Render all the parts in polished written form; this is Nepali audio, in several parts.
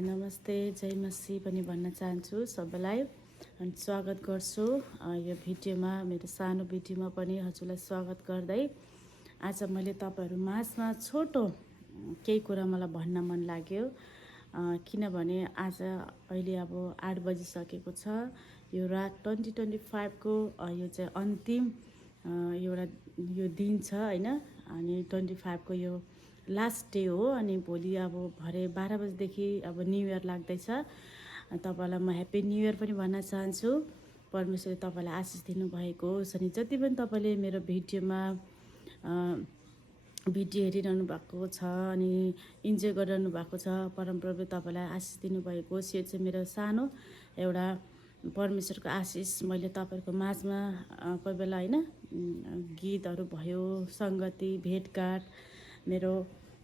नमस्ते, जय मसी पनि भन्न चाहन्छु सबैलाई अनि स्वागत गर्छु यो भिडियोमा। मेरो सानो भिडियोमा पनि हजुरलाई स्वागत गर्दै आज मैले तपाईहरु माझमा छोटो केही कुरा मलाई भन्न मन लाग्यो। किनभने आज अहिले अब 8 बजिसकेको छ। यो रात 2025 को यो चाहिँ अन्तिम एउटा यो दिन छ हैन। अनि 25 को यो लास्ट डे हो। अनि भोलि अब भरे 12 बजेदेखि अब न्यू इयर लाग्दैछ। तपाईलाई म ह्यापी न्यू इयर पनि भन्न चाहन्छु। परमेश्वरले तपाईलाई आशिष दिनु भएको होस्। अनि जति पनि तपाईले मेरो भिडियोमा भिडियो हेरिरहनु भएको छ अनि इन्जोय गरिरहनु भएको छ, परमप्रभुले तपाईलाई आशिष दिनु भएको होस्। यो चाहिँ मेरो सानो एउटा परमेश्वरको आशिष मैले तपाईहरुको माझमा कोही बेला हैन गीतहरु भयो, संगति, भेटघाट, मेरो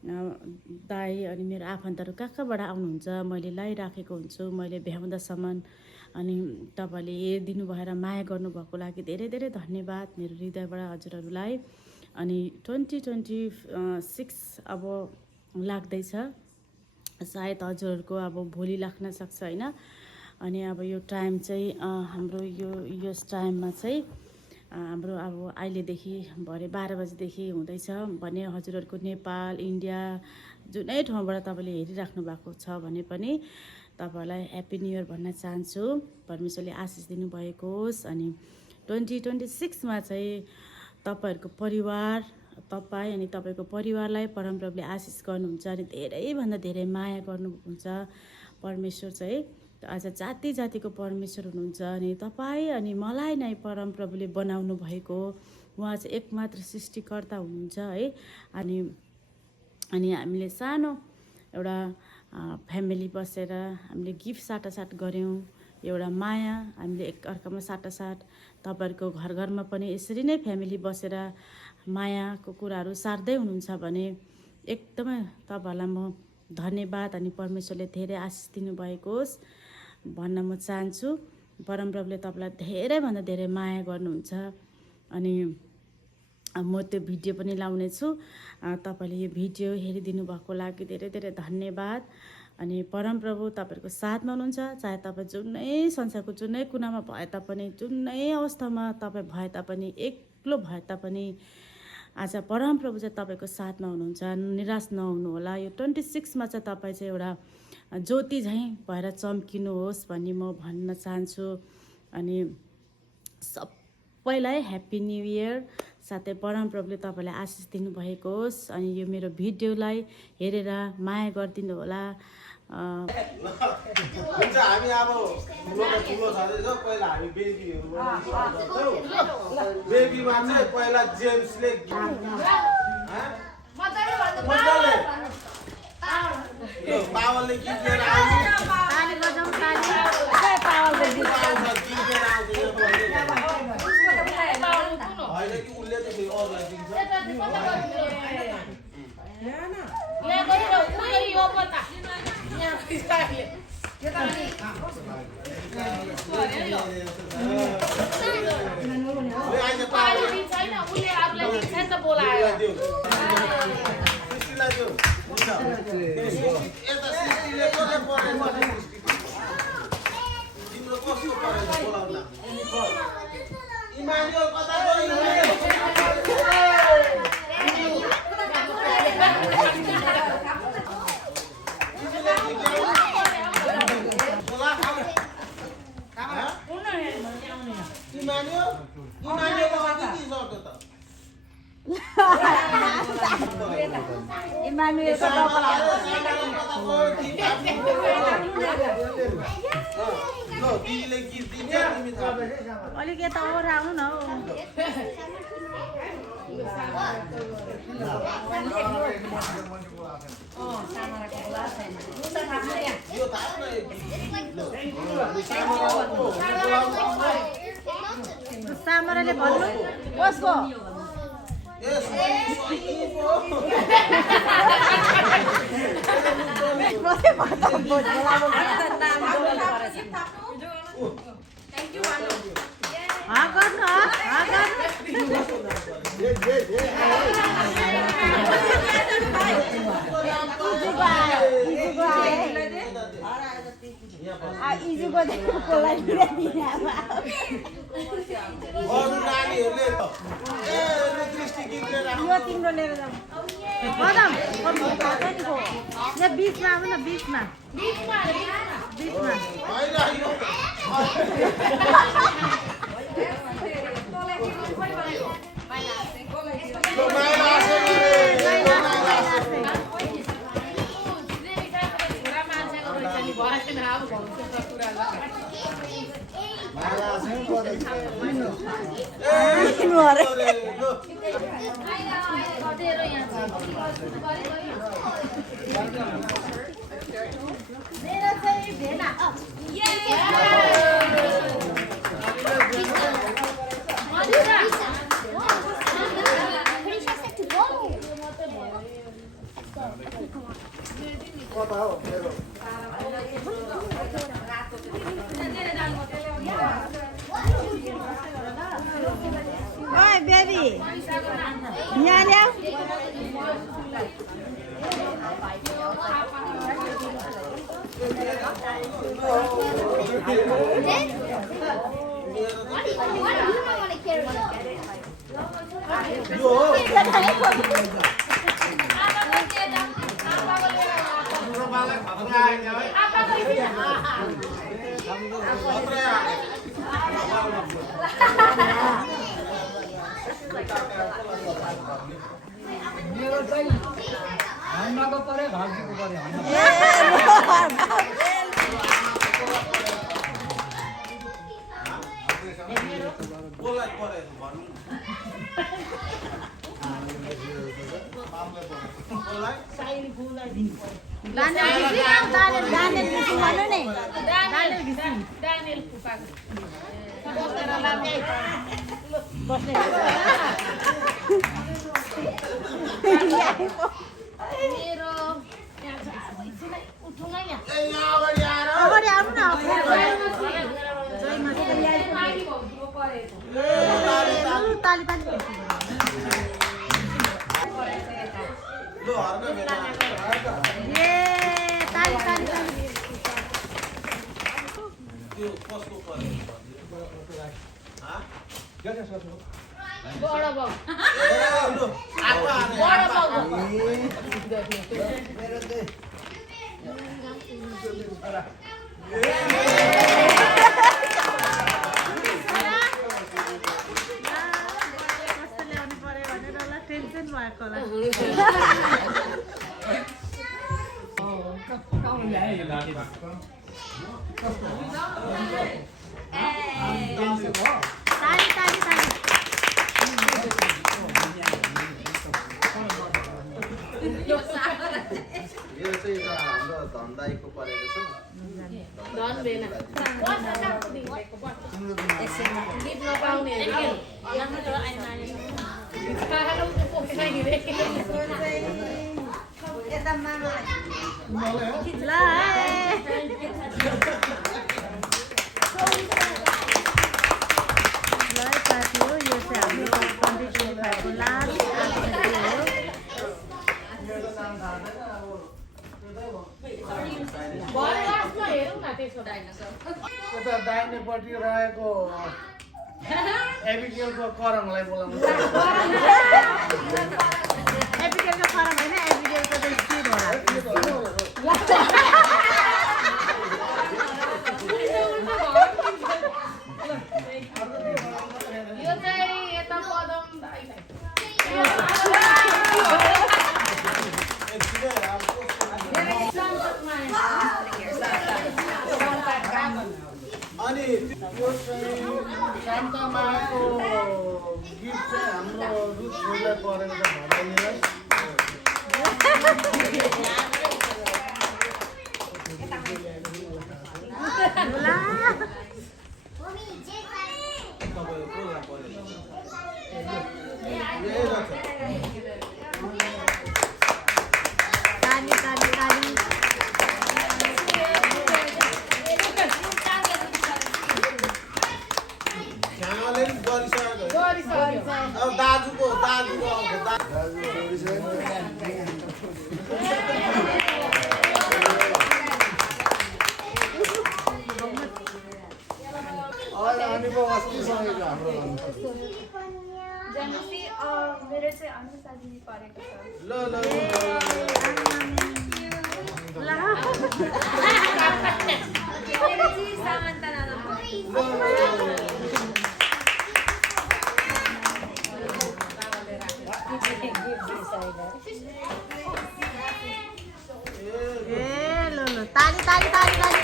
दाइ अनि मेरो आफन्तहरु कहाँबाट आउनुहुन्छ मैले लाइराखेको हुन्छु मैले भ्याउँदासम्म। अनि तपाईले हेरिदिनु भएर माया गर्नुभएको लागि धेरै धेरै धन्यवाद मेरो हृदयबाट हजुरहरुलाई। अनि 2026 अब लाग्दैछ, सायद हजुरहरुको अब भोलि लाग्न सक्छ हैन। अनि अब यो टाइम चाहिँ हाम्रो यस टाइममा चाहिँ हाम्रो अब अहिलेदेखि भरे 12 बजेदेखि हुँदैछ भने हजुरहरुको नेपाल, इन्डिया जुनै ठाउँबाट तपाईले हेरिराख्नु भएको छ भने पनि तपाईलाई ह्यापी न्यू इयर भन्न चाहन्छु। परमेश्वरले आशिष दिनु भएको होस्। अनि 2026 मा चाहिँ तपाईहरुको परिवार, तपाई अनि तपाईको परिवारलाई परमप्रभुले आशिष गर्नुहुन्छ अनि धेरै भन्दा धेरै माया गर्नुहुन्छ। परमेश्वर चाहिँ आज जाति जातिको परमेश्वर हुनुहुन्छ। अनि तपाई अनि मलाई नै परमप्रभुले बनाउनु भएको उहाँ चाहिँ एकमात्र सृष्टिकर्ता हुनुहुन्छ है। अनि हामीले सानो एउटा फ्यामिली बसेर हामीले गिफ्ट साटासाट गर्यौं, एउटा माया हामीले एकअर्कामा साटासाट। तपाईहरुको घर घरमा पनि यसरी नै फ्यामिली बसेर मायाको कुराहरु सार्दै हुनुहुन्छ भने एकदमै तपाईहरुलाई म धन्यवाद अनि परमेश्वरले धेरै आशिष दिनु भएको होस् भन्न म चाहन्छु। परमप्रभुले तपाईलाई धेरै भन्दा धेरै माया गर्नुहुन्छ। अनि म त्यो भिडियो पनि लाउने छु। तपाईले यो भिडियो हेरिदिनु भएको लागि धेरै धेरै धन्यवाद। अनि परमप्रभु तपाईहरुको साथमा हुनुहुन्छ। चाहे तपाई जुनै संसारको जुनै कुनामा भए तापनि, जुनै अवस्थामा तपाई भए तापनि, एक्लो भए तापनि आज परमप्रभु चाहिँ तपाईको साथमा हुनुहुन्छ। निराश नहुनु होला। यो 26 मा चाहिँ तपाई चाहिँ एउटा ज्योति झैं भएर चम्किनु होस् भन्ने म भन्न चाहन्छु। अनि सबैलाई ह्यापी न्यू इयर। साथै परमप्रभुले तपाईलाई आशिष दिनु भएको होस्। अनि यो मेरो भिडियोलाई हेरेर माया गरिदिनु होला। हुन्छ हामी अब ठुलो छ पहिला हामी बेबीहरु बनाउँछौं। बेबीमा चाहिँ पहिला जेम्सले यो पावलले गीत लिएर आउँछ। ताली बजाउँ ताली। पावलले गीत आउँछ, गीत लिएर आउँछ। हैन कि उले चाहिँ फेरि अरूलाई दिन्छ। ले गयो उले यो पता यहाँ किसाले के त अनि ले आइज पावल पानी छैन उले आफुलाई दिन्छ नि त बोलायो। सिस्टीलाई दियो। हुन्छ। यता सिस्टीले कसले परेछ? तिम्रो कसको परेछ बोलाउन? इमानुएल कता गयो? इमानुएल अलिक यता ओर आउनु न हौ। सामराले भन्नु कसको? इजीको कसलाई पुऱ्याइदिने अब अरू नानीहरूले ए दृष्टि गीतले राख्नु यो तिम्रो लिएर जाऊ मदम यहाँ बिचमा आउनु न बिचमा होइन यो यो माइला आसे ओए बेबी यहाँ ल्याऊ मेरो चाहिँ हाम्राको पऱ्यो भाउजूको पऱ्यो बोलाई परे भन्नु डानियल फुपाको मेरो उठौँ न यहाँ ए यहाँ अगाडि आएर अगाडि आउनु न ताली ताली लु हर्न मेरो ए ताली ताली ताली त्यो कसको परे बडो बाउ लु आत्मा बडो बाउ कस्तो ल्याउनु पर्यो भनेर होला टेन्सन भएको होला पकाउनु ल्यायो यो लाली ताली ताली ताली यो चाहिँ हाम्रो धनदाईको परेको छ धन बेन गीत नपाउने साथी हो यो चाहिँ हाम्रो कम्प्लिट भएको लास्ट उता दाहिनेपट्टि रहेको एबिगेलको करङलाई बोलाउनु एपिकेलको फरम होइन एपिकेलको चाहिँ स्टिल होला यो चाहिँ यता पदम दाइलाई अनि यो चाहिँ शान्तमाको गिफ्ट चाहिँ हाम्रो रुच छोरीलाई परेको छ भदैनीलाई ताली ताली ताली छ्यामाले पनि गरिसक्यो अब दाजुको पूर्व अस्तिसँगैको हाम्रो जन्मसी मेरो चाहिँ अनुसा दिदी परेको छ ल ल मेरो चाहिँ सामन्ता नाना ए ल ल ताली ताली ताली ताली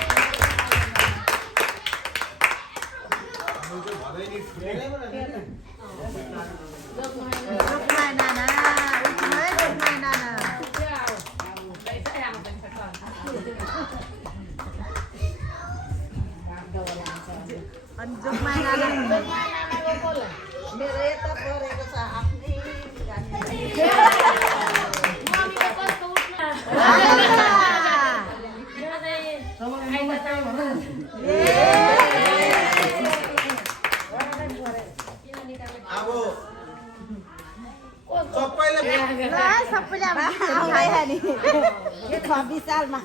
जोगमाया नाना उठ्नु है जोगमाया नाना अनि जोगमाया नाना मेरो यता परेको छ आफ्नै सबैले सबैले नि 26 सालमा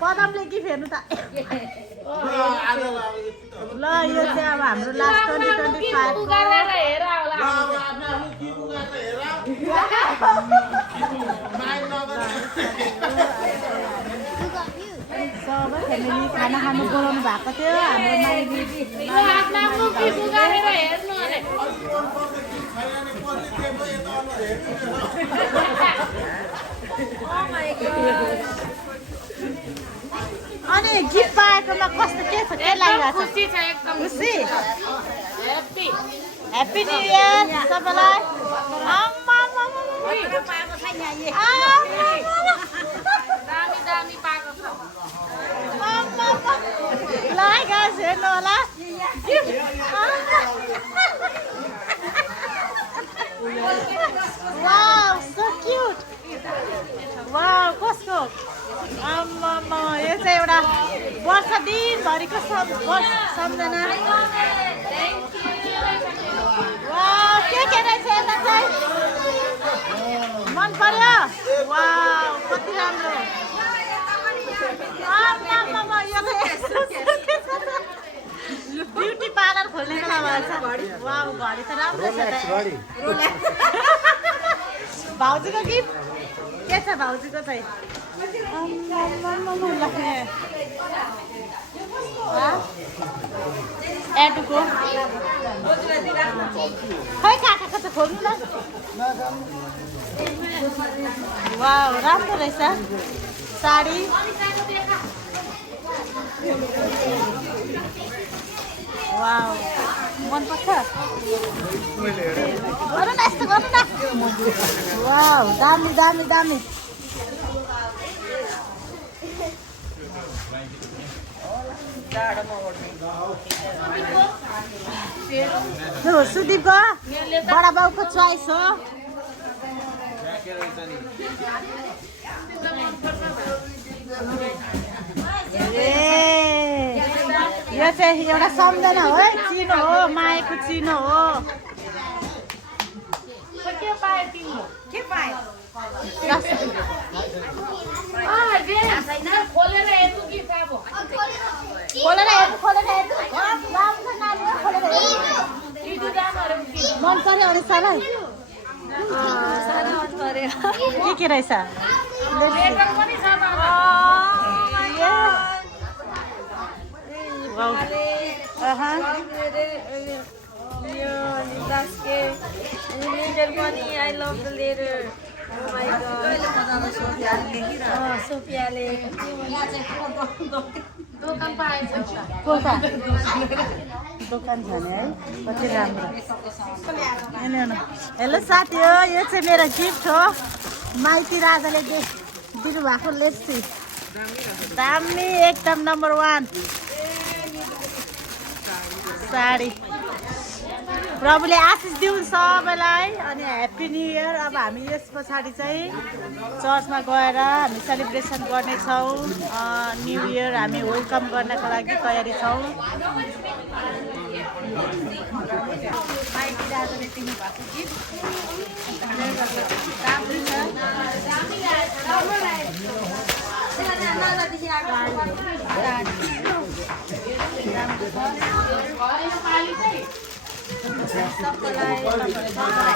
पदमले कि फेर्नु त ल यो चाहिँ अब हाम्रो लास्ट 2025 गरेर हेर होला सबै फ्यामिली खाना खानु बोलाउनु भएको थियो हाम्रो माइली यो आफ्नो किबु गरेर हेर्नु अरे अनि गिफ्ट पाएकोमा कस्तो के छ के लागिरहेको छ खुसी छ एकदम खुसी ह्याप्पी ह्याप्पी न्यू इयर सबैलाई आम्मा पाएको छैन दामी दामी पाएको छ ल है गाइस हेर्नु होला वाउ सो क्यूट वाउ कसको आम्मा यो चाहिँ एउटा वर्ष दिनभरिको सम्झना वाउ के रहेछ यता चाहिँ मन पर्यो वाउ कति राम्रो आम्मा यो त ब्युटी पार्लर खोल्ने बेला भएछ वाउ घडी त राम्रो छ भाउजूको गिफ्ट के छ भाउजूको चाहिँ एडुको खै काकाको त खोल्नु न वाउ राम्रो रहेछ साडी वाउ मनपर्छ गर्नु न यस्तो गर्नु न वाउ दामी दामी दामी सुदीपको बडा बाउको चोइस हो यो चाहिँ एउटा सम्झना हो है चिनो हो मायाको चिनो हो के पाए तिमीले के पाए खोलेर हेर्नु कि अब खोलेर हेर्नु मन पर्यो अनि साह्रै के रहेछ पनि छ I love the letter. Oh my god. Sophiaले दोकान पाएछ दोकान छ नि है कति राम्रो हेलो साथी हो यो चाहिँ मेरो गिफ्ट हो माइती राजाले दिनुभएको लेप्सी दामी एकदम नम्बर 1 साडी प्रभुले आशिष दिउन् सबैलाई अनि ह्याप्पी न्यू इयर अब हामी यस पछाडि चाहिँ चर्चमा गएर हामी सेलिब्रेसन गर्नेछौँ न्यू इयर हामी वेलकम गर्नको लागि तयारी छौँ माइती राजाले दिनुभएको गिफ्ट सबैलाई यो चाहिँ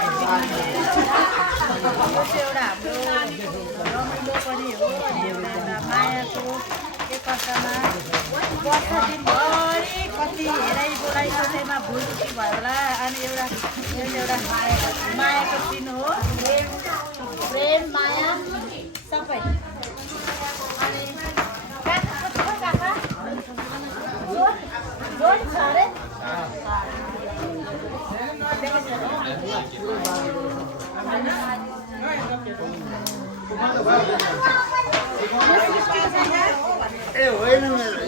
एउटा हाम्रो रमाइलो पनि हो अनि एउटा मायाको एकअर्कामा वर्ष दिनभरि कति हेराइ बोलाइ कसैमा भुल चुकी भयो होला अनि यो एउटा मायाको दिन हो प्रेम माया सबै अनि जोड छ अरे ए होइन मेरो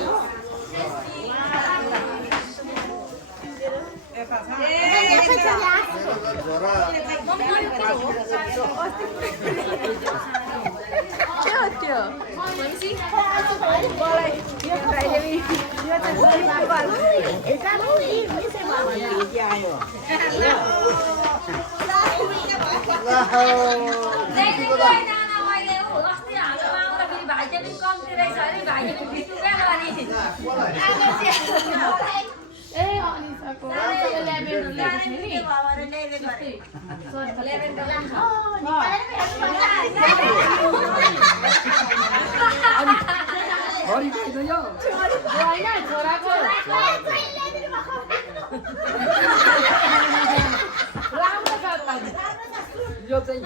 यो चाहिँ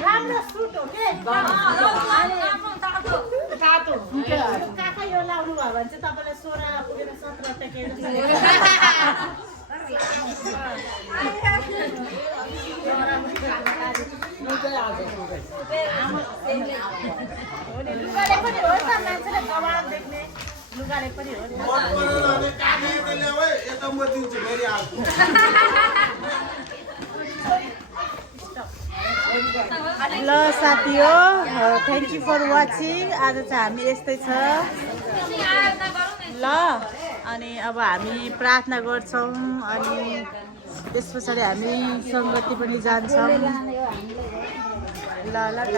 राम्रो सुट हो के तातो काका यो लाउनु भयो भने चाहिँ तपाईँलाई 16 पुगेर 17 टेकेर लुगाले पनि हो त मान्छेले कमाल देख्ने लुगाले पनि हो नि यता म दिन्छु फेरि अर्को ल साथी हो थ्याङ्क यू फर वाचिङ आज चाहिँ हामी यस्तै छ ल अनि अब हामी प्रार्थना गर्छौँ अनि त्यस पछाडि हामी सङ्गति पनि जान्छौँ ल ल